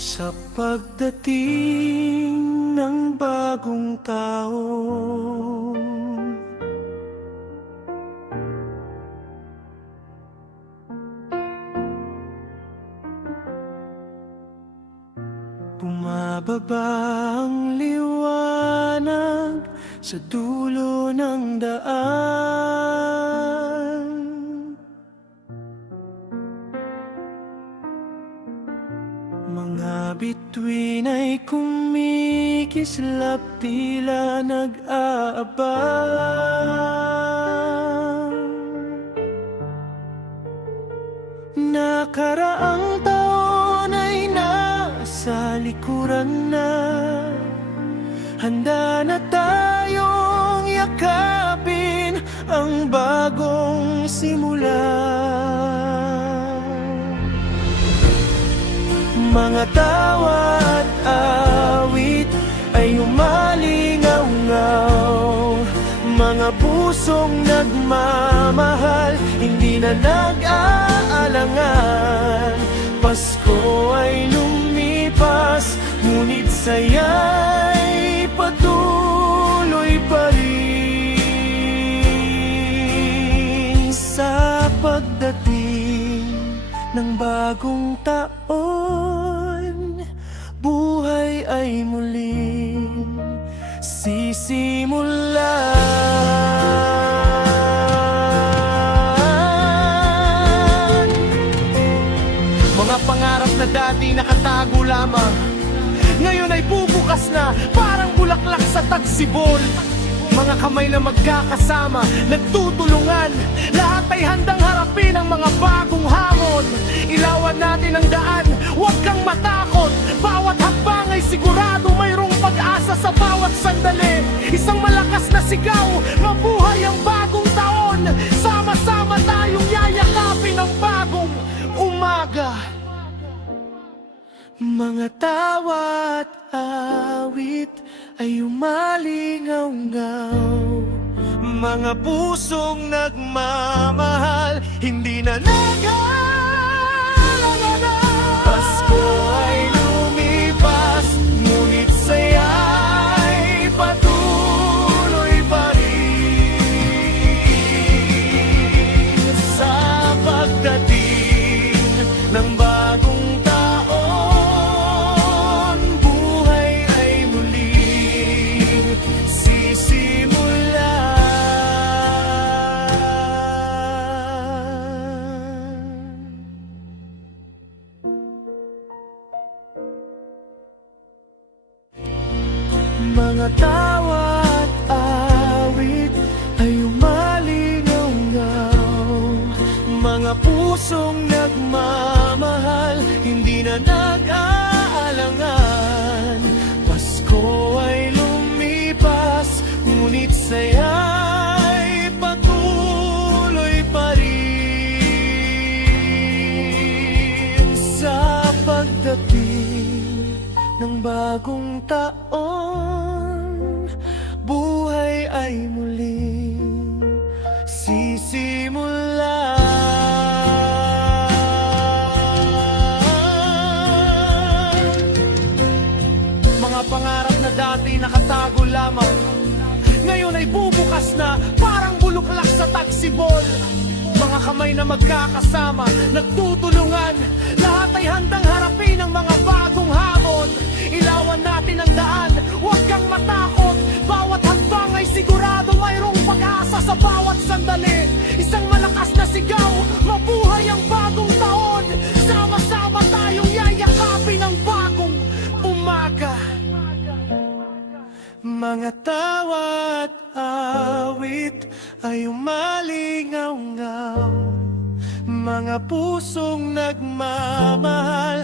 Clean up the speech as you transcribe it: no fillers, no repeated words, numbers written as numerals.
Sa pagdating ng bagong taon, bumababa ang liwanag sa dulo ng daan. Mga bituin ay kumikislap, tila nag-aabang. Nakaraang taon ay nasa likuran na, handa na tayong yakapin ang bagong simula. Mga tawa at awit ay umalingaw-ngaw, mga pusong nagmamahal, hindi na nag-aalangan. Pasko ay lumipas, ngunit saya'y patuloy pa rin. Sa pagdating ng bagong taon, buhay ay muling sisimulan. Mga pangarap na dati nakatago lamang, ngayon ay bubukas na parang bulaklak sa tagsibol. Mga kamay na magkakasama, nagtutulungan, lahat ay handang harapin ang mga bagong hamon. Ilawan natin ang daan, huwag kang matakot. Bawat hakbang ay sigurado mayroong pag-asa sa bawat sandali. Isang malakas na sigaw, mabuhay ang bagong taon. Sama-sama tayong yayakapin ang bagong umaga. Mga tawa at awit ay umalingaw-ngaw, mga pusong nagmamahal, hindi na nag-aalala. Pasko ay lumipas, ngunit saya'y patuloy pa rin. Sa pagdating ng bagong taon, buhay ay muling sisimulan. Mga tawa at awit ay umalingaw-ngaw, mga pusong nagmamahal, hindi na nag-aalangan. Pasko ay lumipas, ngunit saya'y patuloy pa rin. Sa pagdating ng bagong taon, buhay ay muling sisimulan. Mga pangarap na dati nakatago lamang, ngayon ay bubukas na parang bulaklak sa tagsibol. Mga kamay na magkakasama, nagtutulungan, lahat ay handang harapin ang mga bagong hamon. Ilawan natin ang daan, huwag kang matakot. Bawat hakbang ay sigurado mayroong pag-asa sa bawat sandali. Isang malakas na sigaw, mabuhay ang bagong taon. Sama-sama tayong yayakapin ang bagong umaga. Mga tawa at awit ay umalingaw-ngaw, mga pusong nagmamahal,